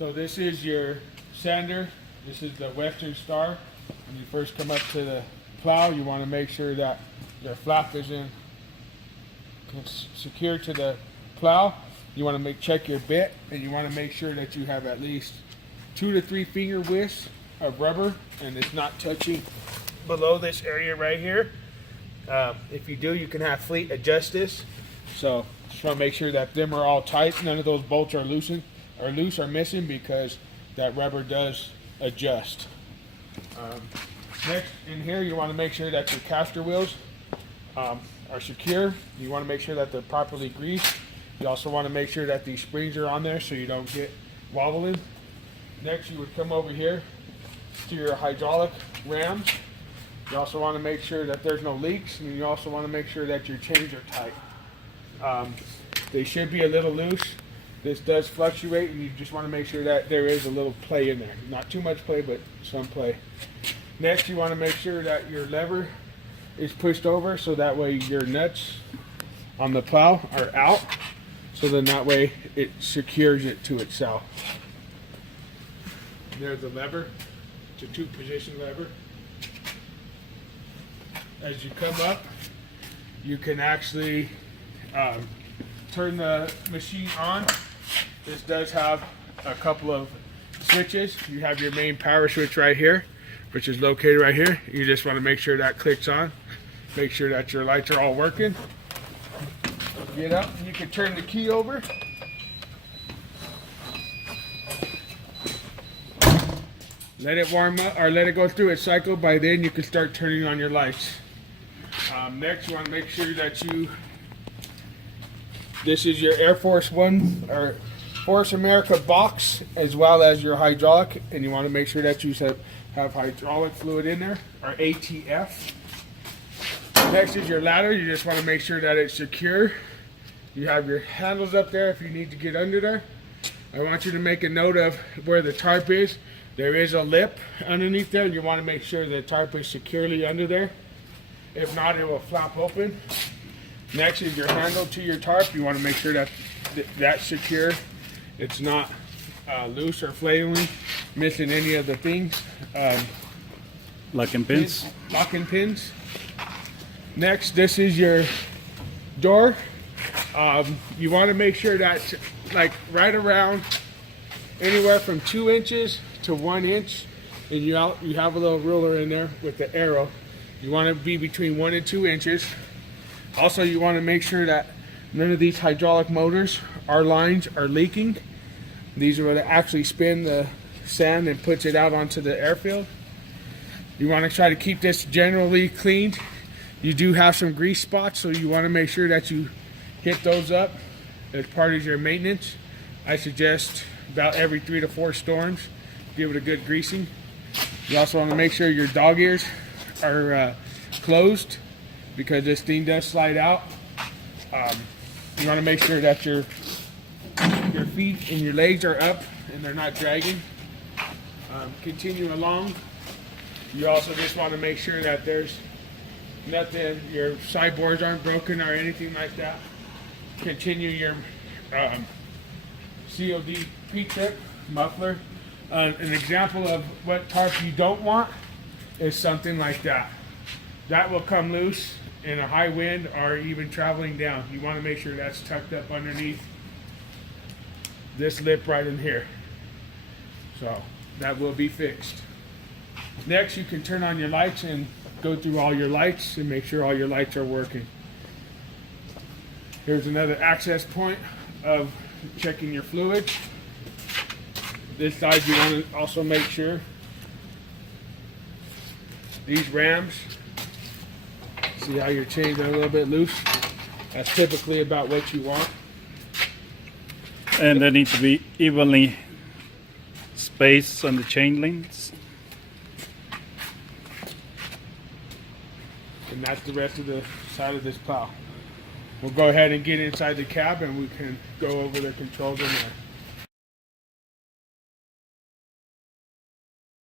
So this is your sander. This is the Western Star. When you first come up to the plow, you want to make sure that your flap is secure to the plow. You want to check your bit, and you want to make sure that you have at least 2 to 3 finger widths of rubber, and it's not touching below this area right here. If you do, you can have fleet adjust this. So just want to make sure that them are all tight. None of those bolts are loose or missing, because that rubber does adjust. Next, in here, you want to make sure that your caster wheels are secure. You want to make sure that they're properly greased. You also want to make sure that these springs are on there so you don't get wobbling. Next, you would come over here to your hydraulic rams. You also want to make sure that there's no leaks, and you also want to make sure that your chains are tight. They should be a little loose. This does fluctuate, and you just want to make sure that there is a little play in there. Not too much play, but some play. Next, you want to make sure that your lever is pushed over, so that way your nuts on the plow are out. So then that way it secures it to itself. There's the lever. It's a 2-position lever. As you come up, you can actually turn the machine on. This does have a couple of switches. You have your main power switch right here, which is located right here. You just want to make sure that clicks on. Make sure that your lights are all working. Get up, and you can turn the key over. Let it warm up, or let it go through its cycle. By then you can start turning on your lights. Next, you want to make sure that this is your Air Force One or Force America box, as well as your hydraulic, and you want to make sure that you have hydraulic fluid in there, or ATF. Next is your ladder. You just want to make sure that it's secure. You have your handles up there if you need to get under there. I want you to make a note of where the tarp is. There is a lip underneath there, and you want to make sure the tarp is securely under there. If not, it will flap open. Next is your handle to your tarp. You want to make sure that that's secure. It's not loose or flailing, missing any of the things. Locking pins. Locking pins. Next, this is your door. You want to make sure that, like, right around anywhere from 2 inches to 1 inch, and you have a little ruler in there with the arrow. You want to be between 1 and 2 inches. Also, you want to make sure that none of these hydraulic motors, our lines, are leaking. These are what actually spin the sand and puts it out onto the airfield. You want to try to keep this generally cleaned. You do have some grease spots, so you want to make sure that you hit those up as part of your maintenance. I suggest about every 3 to 4 storms, give it a good greasing. You also want to make sure your dog ears are closed, because this thing does slide out. You want to make sure that your feet and your legs are up and they're not dragging. Continue along. You also just want to make sure that there's nothing, your sideboards aren't broken or anything like that. Continue your COD P-tip muffler. An example of what tarp you don't want is something like that. That will come loose in a high wind or even traveling down. You want to make sure that's tucked up underneath this lip right in here. So that will be fixed. Next, you can turn on your lights and go through all your lights and make sure all your lights are working. Here's another access point of checking your fluid. This side, you want to also make sure these rams, see how your chains are a little bit loose. That's typically about what you want. And they need to be evenly spaced on the chain links. And that's the rest of the side of this plow. We'll go ahead and get inside the cab, and we can go over the controls in there.